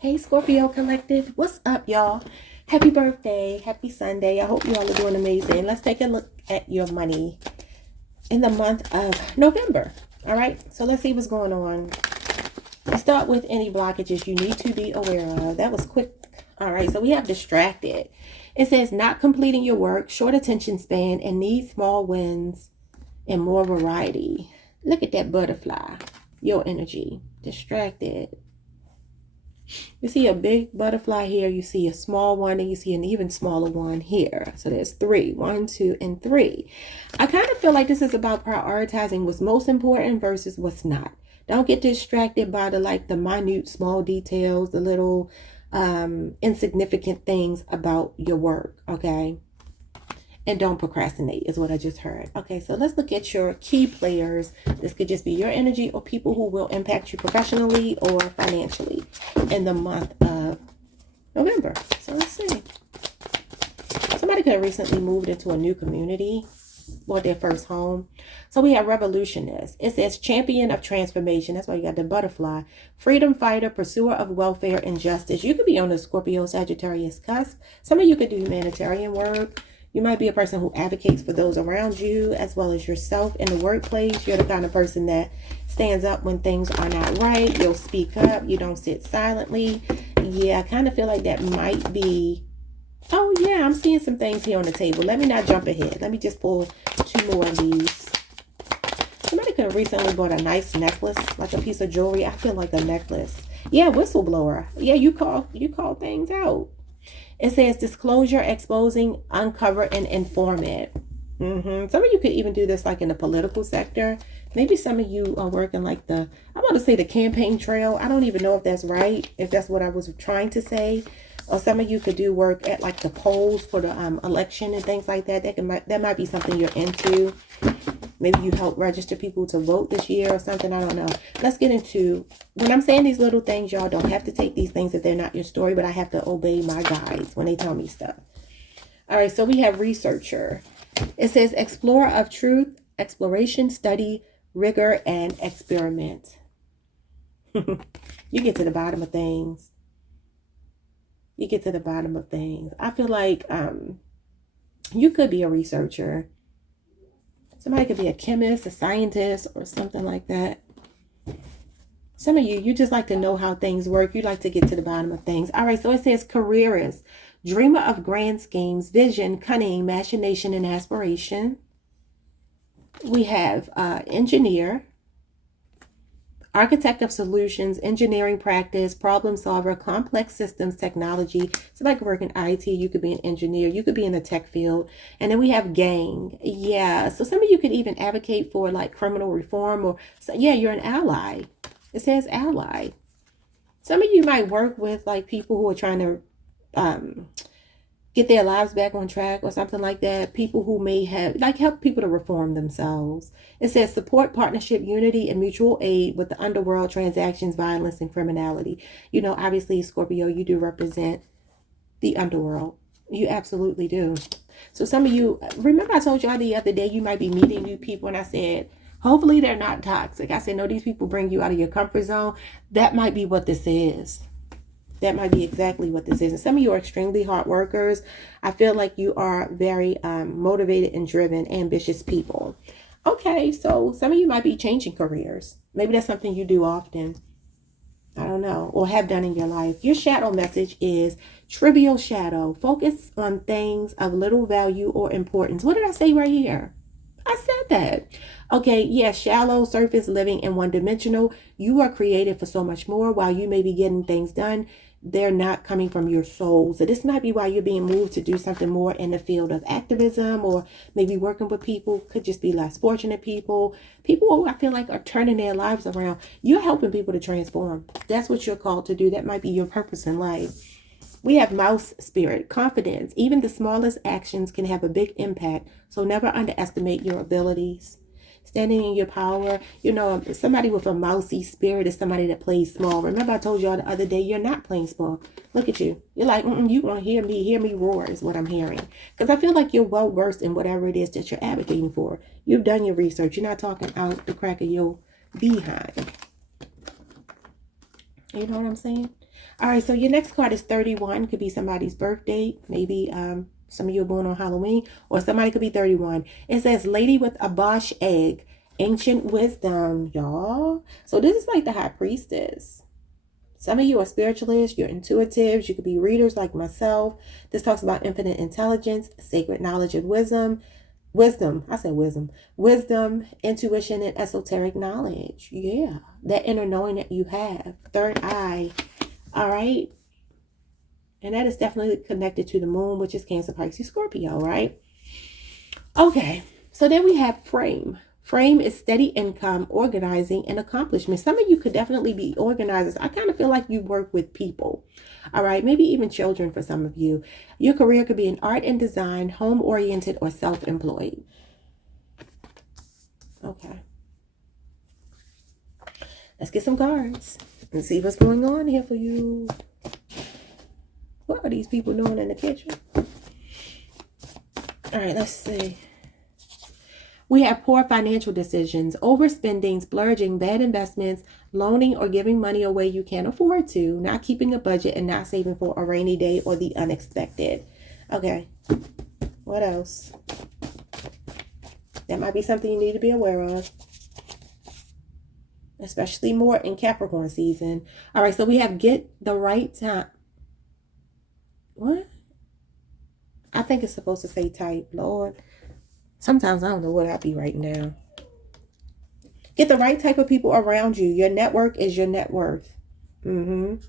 Hey Scorpio Collective, what's up, y'all? Happy birthday, happy Sunday. I hope you all are doing amazing. Let's take a look at your money in the month of November. All right, so let's see what's going on. Let's start with any blockages you need to be aware of. That was quick. All right, so we have distracted. It says not completing your work, short attention span, and need small wins and more variety. Look at that butterfly, your energy, distracted. You see a big butterfly here, you see a small one, and you see an even smaller one here. So there's three, 1, 2, and 3. I kind of feel like this is about prioritizing what's most important versus what's not. Don't get distracted by the minute small details, the little insignificant things about your work, okay? And don't procrastinate is what I just heard. Okay, so let's look at your key players. This could just be your energy or people who will impact you professionally or financially in the month of November. So let's see. Somebody could have recently moved into a new community or their first home. So we have revolutionist. It says champion of transformation. That's why you got the butterfly. Freedom fighter, pursuer of welfare and justice. You could be on the Scorpio Sagittarius cusp. Some of you could do humanitarian work. You might be a person who advocates for those around you as well as yourself in the workplace. You're the kind of person that stands up when things are not right. You'll speak up. You don't sit silently. Yeah, I kind of feel like that might be... Oh, yeah, I'm seeing some things here on the table. Let me not jump ahead. Let me just pull 2 more of these. Somebody could have recently bought a nice necklace, like a piece of jewelry. I feel like a necklace. Yeah, whistleblower. Yeah, you call things out. It says disclosure, exposing, uncover, and informant. Some of you could even do this like in the political sector. Maybe some of you are working like I'm about to say the campaign trail. I don't even know if that's right, if that's what I was trying to say. Or some of you could do work at like the polls for the election and things like that. That might be something you're into. Maybe you help register people to vote this year or something. I don't know. Let's get into, when I'm saying these little things, y'all don't have to take these things if they're not your story, but I have to obey my guides when they tell me stuff. All right, so we have researcher. It says explorer of truth, exploration, study, rigor, and experiment. You get to the bottom of things. You get to the bottom of things. I feel like you could be a researcher. Somebody could be a chemist, a scientist, or something like that. Some of you just like to know how things work. You like to get to the bottom of things. All right, so it says careerist, dreamer of grand schemes, vision, cunning, machination, and aspiration. We have engineer, architect of solutions, engineering practice, problem solver, complex systems, technology. Somebody could work in IT. You could be an engineer. You could be in the tech field. And then we have gang. Yeah. So some of you could even advocate for like criminal reform or, so, yeah, you're an ally. It says ally. Some of you might work with like people who are trying to get their lives back on track or something like that. People who may have like help people to reform themselves. It says support, partnership, unity, and mutual aid with the underworld, transactions, violence, and criminality. You know, obviously, Scorpio, you do represent the underworld. You absolutely do. So some of you, remember I told y'all the other day you might be meeting new people and I said, hopefully they're not toxic. I said, no, these people bring you out of your comfort zone. That might be what this is. That might be exactly what this is. And some of you are extremely hard workers. I feel like you are very motivated and driven, ambitious people. Okay, so some of you might be changing careers. Maybe that's something you do often. I don't know, or have done in your life. Your shadow message is trivial shadow. Focus on things of little value or importance. What did I say right here? I said that. Okay, yeah, shallow, surface living, and one-dimensional. You are created for so much more. While you may be getting things done, they're not coming from your soul. So this might be why you're being moved to do something more in the field of activism or maybe working with people. Could just be less fortunate people. People who I feel like are turning their lives around. You're helping people to transform. That's what you're called to do. That might be your purpose in life. We have mouse spirit, confidence. Even the smallest actions can have a big impact. So never underestimate your abilities. Standing in your power. You know, somebody with a mousy spirit is somebody that plays small. Remember I told y'all the other day, you're not playing small. Look at you. You're like, you want to hear me roar is what I'm hearing. Because I feel like you're well versed in whatever it is that you're advocating for. You've done your research. You're not talking out the crack of your behind. You know what I'm saying? All right, so your next card is 31. Could be somebody's birthday. Maybe some of you are born on Halloween, or somebody could be 31. It says Lady with a Bosch egg. Ancient wisdom, y'all. So this is like the high priestess. Some of you are spiritualists, you're intuitives, you could be readers like myself. This talks about infinite intelligence, sacred knowledge and wisdom. Wisdom, intuition, and esoteric knowledge. Yeah, that inner knowing that you have. Third eye. All right. And that is definitely connected to the moon, which is Cancer, Pisces, Scorpio, right? Okay. So then we have frame. Frame is steady income, organizing, and accomplishment. Some of you could definitely be organizers. I kind of feel like you work with people. All right. Maybe even children for some of you. Your career could be in art and design, home-oriented, or self-employed. Okay. Let's get some cards and see what's going on here for you. What are these people doing in the kitchen? All right, let's see. We have poor financial decisions, overspending, splurging, bad investments, loaning or giving money away you can't afford to, not keeping a budget, and not saving for a rainy day or the unexpected. Okay, what else? That might be something you need to be aware of, especially more in Capricorn season. All right, so we have get the right time. What? I think it's supposed to say type, Lord. Sometimes I don't know what I'll be writing down. Get the right type of people around you. Your network is your net worth. I don't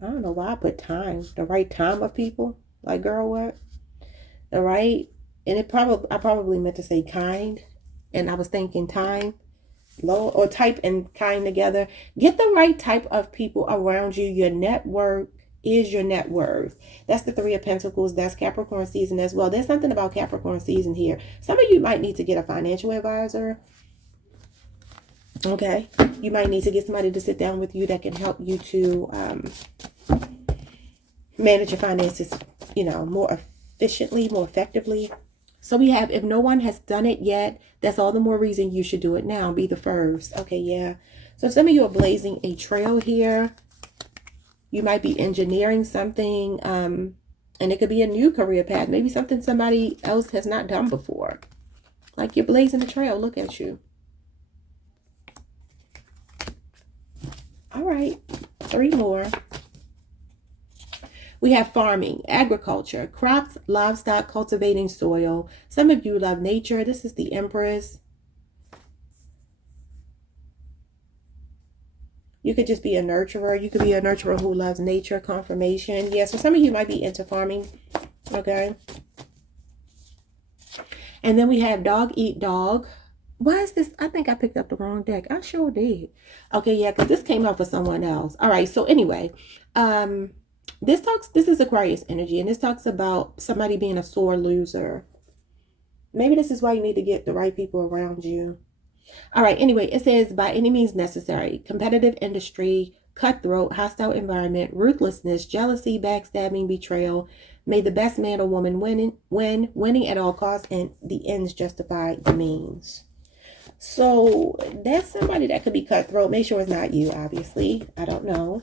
know why I put time. The right time of people. Like, girl, what? The right. And I probably meant to say kind. And I was thinking time. Low or type and kind together. Get the right type of people around you. Your network is your net worth. That's the Three of Pentacles. That's Capricorn season as well. There's something about Capricorn season here. Some of you might need to get a financial advisor. Okay. You might need to get somebody to sit down with you that can help you to manage your finances, more efficiently, more effectively. So we have, if no one has done it yet, that's all the more reason you should do it now. Be the first. Okay, yeah. So some of you are blazing a trail here. You might be engineering something, and it could be a new career path. Maybe something somebody else has not done before. Like you're blazing a trail. Look at you. All right. 3 more. We have farming, agriculture, crops, livestock, cultivating soil. Some of you love nature. This is the Empress. You could just be a nurturer. You could be a nurturer who loves nature, confirmation. Yeah, so some of you might be into farming. Okay. And then we have dog eat dog. Why is this? I think I picked up the wrong deck. I sure did. Okay, yeah, because this came out for someone else. All right, so anyway, this is Aquarius energy, and this talks about somebody being a sore loser. Maybe this is why you need to get the right people around you. All right, anyway, it says by any means necessary, competitive industry, cutthroat, hostile environment, ruthlessness, jealousy, backstabbing, betrayal. May the best man or woman winning at all costs, and the ends justify the means. So that's somebody that could be cutthroat. Make sure it's not you, obviously. I don't know.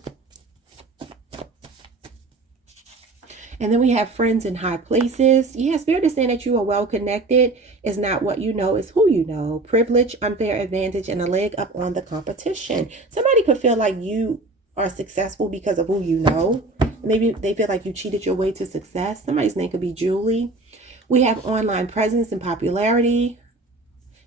And then we have friends in high places. Yeah, Spirit is saying that you are well connected. It's not what you know, it's who you know. Privilege, unfair advantage, and a leg up on the competition. Somebody could feel like you are successful because of who you know. Maybe they feel like you cheated your way to success. Somebody's name could be Julie. We have online presence and popularity.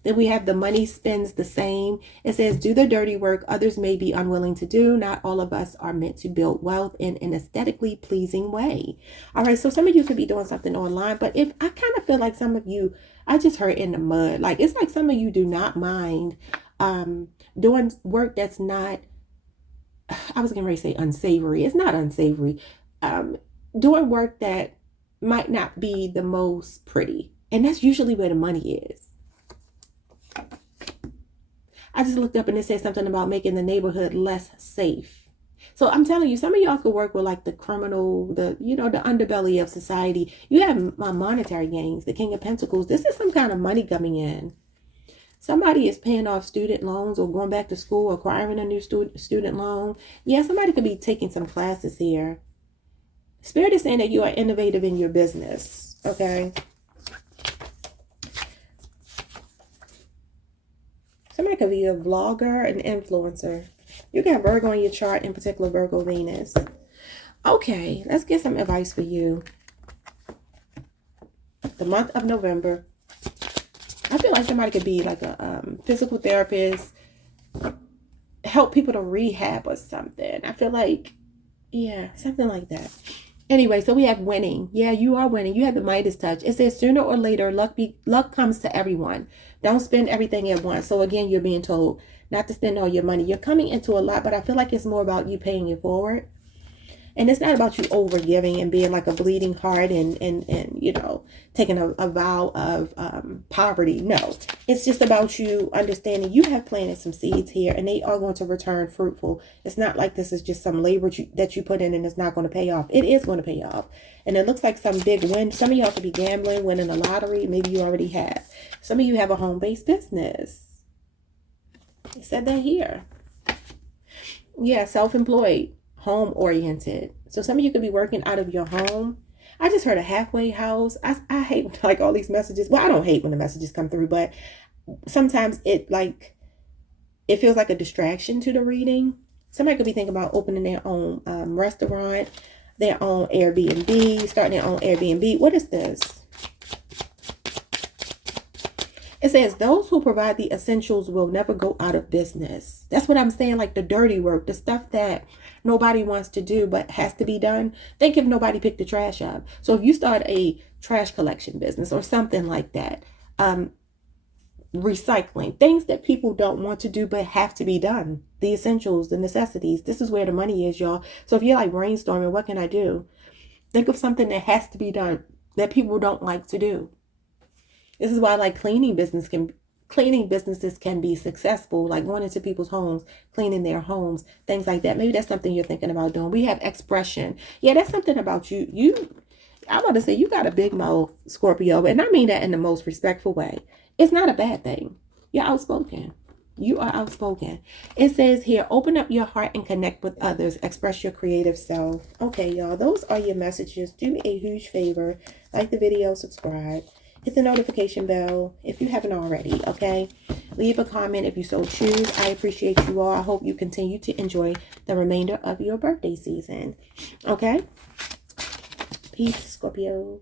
Then we have the money spends the same. It says, do the dirty work others may be unwilling to do. Not all of us are meant to build wealth in an aesthetically pleasing way. All right, so some of you could be doing something online, but if I kind of feel like some of you, I just heard in the mud. Like, it's like some of you do not mind doing work that's not, I was getting ready to say unsavory. It's not unsavory. Doing work that might not be the most pretty. And that's usually where the money is. I just looked up and it said something about making the neighborhood less safe. So I'm telling you, some of y'all could work with like the criminal, the underbelly of society. You have monetary gains, the King of Pentacles. This is some kind of money coming in. Somebody is paying off student loans or going back to school, acquiring a new student loan. Yeah, somebody could be taking some classes here. Spirit is saying that you are innovative in your business, okay? Somebody could be a vlogger, an influencer. You got Virgo on your chart, in particular Virgo Venus. Okay, let's get some advice for you. The month of November. I feel like somebody could be like a physical therapist, help people to rehab or something. I feel like, yeah, something like that. Anyway, so we have winning. Yeah, you are winning. You have the Midas touch. It says sooner or later, luck comes to everyone. Don't spend everything at once. So again, you're being told not to spend all your money. You're coming into a lot, but I feel like it's more about you paying it forward. And it's not about you overgiving and being like a bleeding heart and you know, taking a vow of poverty. No, it's just about you understanding you have planted some seeds here and they are going to return fruitful. It's not like this is just some labor that you put in and it's not going to pay off. It is going to pay off. And it looks like some big win. Some of y'all could be gambling, winning a lottery. Maybe you already have. Some of you have a home-based business. It said that here. Yeah, self-employed. Home oriented. So some of you could be working out of your home. I just heard a halfway house. I hate like all these messages. Well, I don't hate when the messages come through, but sometimes it feels like a distraction to the reading. Somebody could be thinking about opening their own restaurant, their own Airbnb, starting their own Airbnb. What is this? It says those who provide the essentials will never go out of business. That's what I'm saying, like the dirty work, the stuff that nobody wants to do but has to be done. Think if nobody picked the trash up. So if you start a trash collection business or something like that, recycling, things that people don't want to do but have to be done, the essentials, the necessities, this is where the money is, y'all. So if you're like brainstorming, what can I do? Think of something that has to be done that people don't like to do. This is why like cleaning businesses can be successful, like going into people's homes, cleaning their homes, things like that. Maybe that's something you're thinking about doing. We have expression. Yeah, that's something about you. I'm about to say you got a big mouth, Scorpio, and I mean that in the most respectful way. It's not a bad thing. You're outspoken. You are outspoken. It says here, open up your heart and connect with others. Express your creative self. Okay, y'all, those are your messages. Do me a huge favor. Like the video, subscribe. Hit the notification bell if you haven't already, okay? Leave a comment if you so choose. I appreciate you all. I hope you continue to enjoy the remainder of your birthday season, okay? Peace, Scorpio.